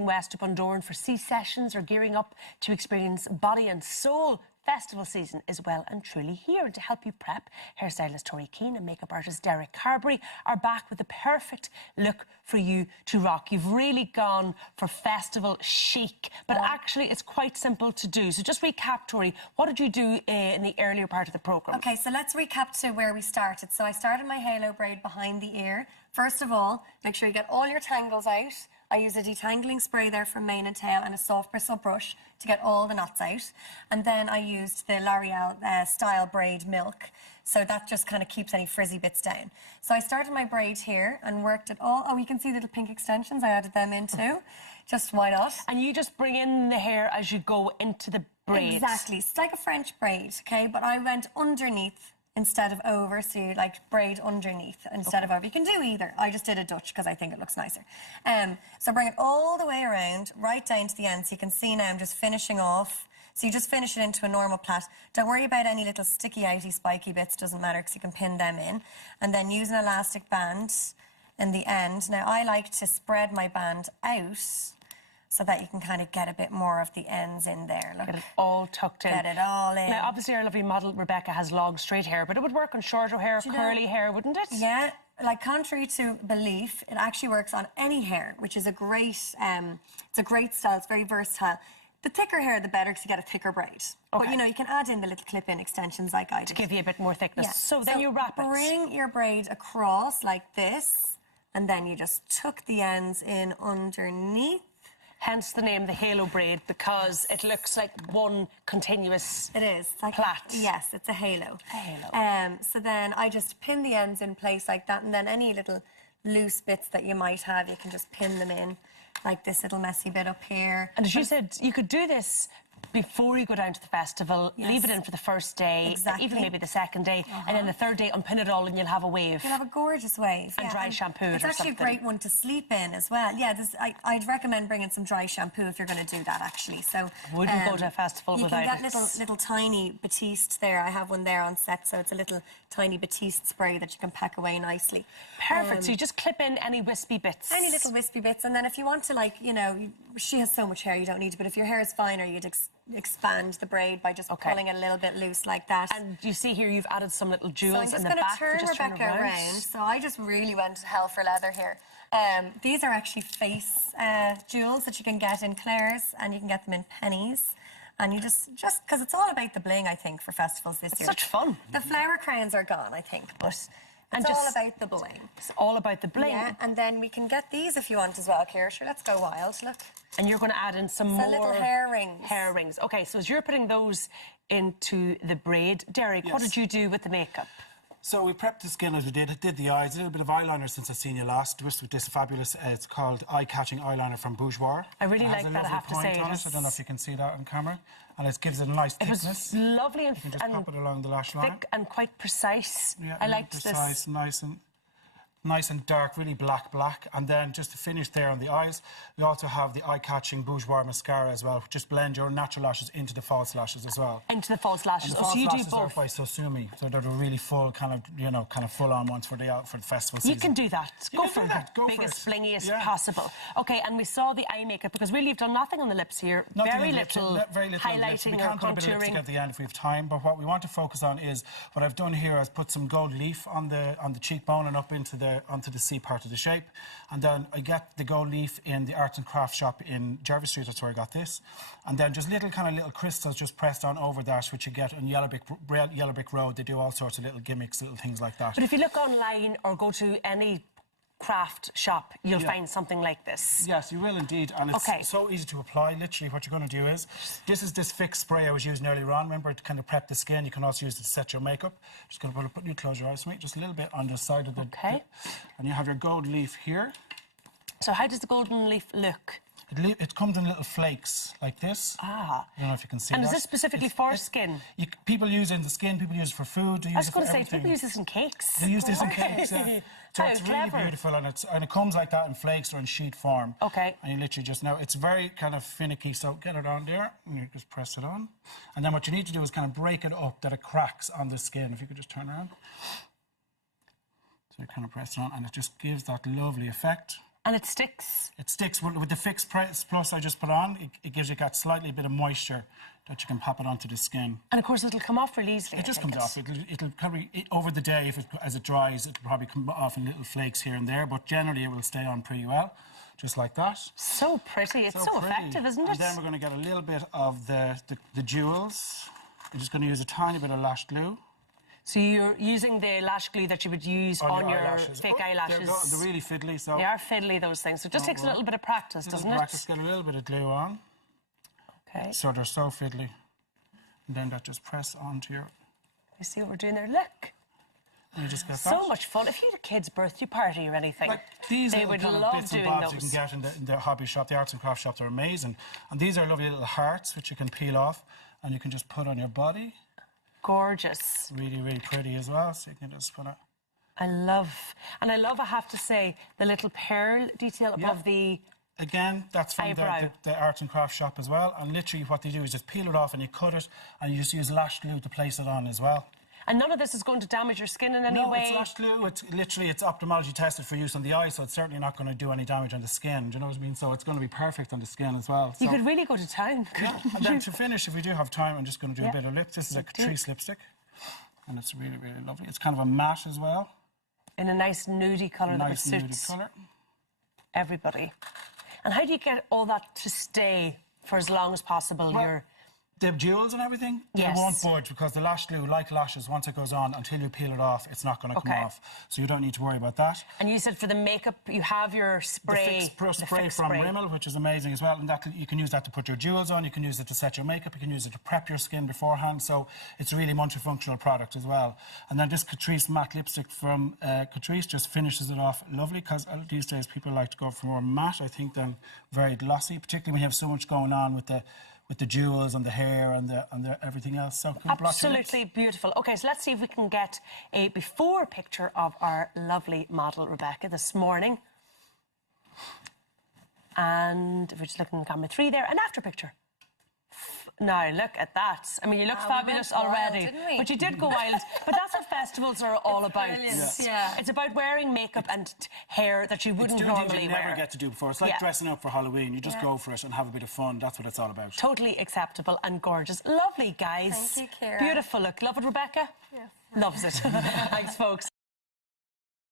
West to Bundoran for C-sessions or gearing up to experience Body and Soul. Festival season is well and truly here, and to help you prep, hairstylist Tori Keane and makeup artist Derek Carberry are back with the perfect look for you to rock. You've really gone for festival chic, but actually it's quite simple to do. So just recap, Tori, what did you do in the earlier part of the programme? Okay, so let's recap to where we started. So I started my halo braid behind the ear. First of all, make sure you get all your tangles out. I use a detangling spray there from mane and tail and a soft bristle brush to get all the knots out. And then I used the L'Oreal Style Braid Milk. So that just kind of keeps any frizzy bits down. So I started my braid here and worked it all. Oh, you can see the little pink extensions. I added them in too. Just why not? And you just bring in the hair as you go into the braid. Exactly. It's like a French braid, okay? But I went underneath instead of over, so you like braid underneath instead of over. You can do either. I just did a Dutch because I think it looks nicer. So bring it all the way around, right down to the end. So you can see now I'm just finishing off. So you just finish it into a normal plait. Don't worry about any little sticky, outy, spiky bits. Doesn't matter because you can pin them in. And then use an elastic band in the end. Now I like to spread my band out so that you can kind of get a bit more of the ends in there. Look. Get it all tucked in. Get it all in. Now, obviously, our lovely model, Rebecca, has long, straight hair, but it would work on shorter hair, curly hair, wouldn't it? Yeah. Like, contrary to belief, it actually works on any hair, which is a great, it's a great style. It's very versatile. The thicker hair, the better, because you get a thicker braid. Okay. But, you know, you can add in the little clip-in extensions like I did. To give you a bit more thickness. Yeah. So then you wrap it. Bring your braid across like this, and then you just tuck the ends in underneath. Hence the name, the halo braid, because it looks like one continuous It is. Like, plait. Yes, it's a halo. A halo. So then I just pin the ends in place like that, and then any little loose bits that you might have, you can just pin them in, like this little messy bit up here. And as you said, you could do this before you go down to the festival, leave it in for the first day, even maybe the second day, and then the third day unpin it all and you'll have a wave. You'll have a gorgeous wave. And dry shampoo it or something. It's actually a great one to sleep in as well. Yeah, I'd recommend bringing some dry shampoo if you're going to do that, actually. So wouldn't go to a festival without it. You can get little tiny Batiste there. I have one there on set, so it's a little tiny Batiste spray that you can pack away nicely. Perfect. So you just clip in any wispy bits. Any little wispy bits, and then if you want to, like, you know, she has so much hair you don't need to, but if your hair is finer, you'd expand the braid by just pulling it a little bit loose like that. And you see here you've added some little jewels in the back. So I'm just going to turn Rebecca around. So I just really went hell for leather here. These are actually face jewels that you can get in Claire's, and you can get them in pennies. And you just because it's all about the bling, I think, for festivals this year. Such fun. The flower crowns are gone, I think, but it's all about the bling. It's all about the bling. Yeah, and then we can get these if you want as well, Ciara. Sure, let's go wild. Look. And you're going to add in some more little hair rings. Hair rings. Okay, so as you're putting those into the braid, Derek, what did you do with the makeup? So we prepped the skin as we did the eyes, a little bit of eyeliner since I've seen you last, just with this fabulous, it's called eye-catching eyeliner from Bourjois. I really like that, I have to say. I don't know if you can see that on camera. And it gives it a nice thickness. It was lovely and you can just pop it along the lash line. Thick and quite precise. Yeah, I liked precise, this. Nice and dark, really black. And then just to finish there on the eyes, we also have the eye-catching Bourjois mascara as well. Just blend your natural lashes into the false lashes as well. Into the false lashes. And the false so you lashes do both. are by Sosumi, so they're the really full kind of full-on ones for the festival season. You can do that. Go for the biggest, blingiest possible. Okay, and we saw the eye makeup because really you've done nothing on the lips here. Very little highlighting or contouring. At the end if we have time, but what we want to focus on is what I've done here is put some gold leaf on the cheekbone and up onto the C part of the shape, and then I get the gold leaf in the art and craft shop in Jervis Street. That's where I got this, and then just little crystals just pressed on over that, which you get on Yellow Brick Road. They do all sorts of little gimmicks, little things like that. But if you look online or go to any craft shop, you'll find something like this. Yes, you will indeed, and it's so easy to apply. Literally, what you're going to do is, this is this fixed spray I was using earlier on. Remember, to kind of prep the skin. You can also use it to set your makeup. Just going to put you close your eyes, mate. Just a little bit on the side of the. Okay. And you have your gold leaf here. So how does the golden leaf look? It comes in little flakes like this. Ah. I don't know if you can see that. And is this specifically for skin? People use it in the skin, people use it for food. I was going to say, people use this in cakes. They use this in cakes, yeah. So it's really beautiful, and it comes like that in flakes or in sheet form. Okay. And you literally just know, it's very kind of finicky, so get it on there, and you just press it on. And then what you need to do is kind of break it up that it cracks on the skin. If you could just turn around. So you kind of press it on, and it just gives that lovely effect. And it sticks. It sticks with the Fix Plus I just put on. It gives you that slightly bit of moisture that you can pop it onto the skin. And of course, it'll come off really easily. It just comes off. It'll probably, over the day, as it dries, it'll probably come off in little flakes here and there, but generally it will stay on pretty well, just like that. So pretty. It's so effective, isn't it? And then we're going to get a little bit of the jewels. I'm just going to use a tiny bit of lash glue. So you're using the lash glue that you would use on your eyelashes. fake eyelashes. They're really fiddly. So They are fiddly, those things. So it just takes a little bit of practice, doesn't it? Practice, get a little bit of glue on. Okay. So they're so fiddly. And then that just press onto your... You see what we're doing there? Look. And you just get So much fun. If you had a kid's birthday party or anything, like these they little would kind of love bits and doing bobs those. you can get in the hobby shop, the arts and crafts shop. They're amazing. And these are lovely little hearts which you can peel off and you can just put on your body. Gorgeous. Really, really pretty as well. So you can just put it... I love, I have to say, the little pearl detail above the... Again, that's from the arts and crafts shop as well. And literally what they do is just peel it off and you cut it and you just use lash glue to place it on as well. And none of this is going to damage your skin in any way? No, it's lash glue. It's ophthalmology tested for use on the eye, so it's certainly not going to do any damage on the skin. Do you know what I mean? So it's going to be perfect on the skin as well. You could really go to town. Yeah. And then to finish, if we do have time, I'm just going to do a bit of lip. This is a Catrice lipstick. And it's really, really lovely. It's kind of a matte as well. In a nice nudie colour that suits colour. everybody. And how do you get all that to stay for as long as possible? The jewels and everything, yes. They won't budge because the lash glue, like lashes, once it goes on, until you peel it off, it's not going to come off. So you don't need to worry about that. And you said for the makeup, you have your spray. The Fix spray from Rimmel, which is amazing as well. And that you can use that to put your jewels on, you can use it to set your makeup, you can use it to prep your skin beforehand. So it's a really multifunctional product as well. And then this Catrice matte lipstick from Catrice just finishes it off lovely because these days people like to go for more matte, I think, than very glossy, particularly when you have so much going on with the jewels and the hair and the everything else. So absolutely beautiful. Okay, so let's see if we can get a before picture of our lovely model Rebecca this morning. And if we're just looking at camera 3 there, an after picture. Now, look at that. I mean, you look fabulous already. Wild, but you did go wild. But that's what festivals are all about. Yeah. It's about wearing makeup and hair that you wouldn't normally you wear. never get to do before. It's like dressing up for Halloween. You just go for it and have a bit of fun. That's what it's all about. Totally acceptable and gorgeous. Lovely, guys. Thank you, Ciara. Beautiful look. Love it, Rebecca? Yes. Loves it. Thanks, folks.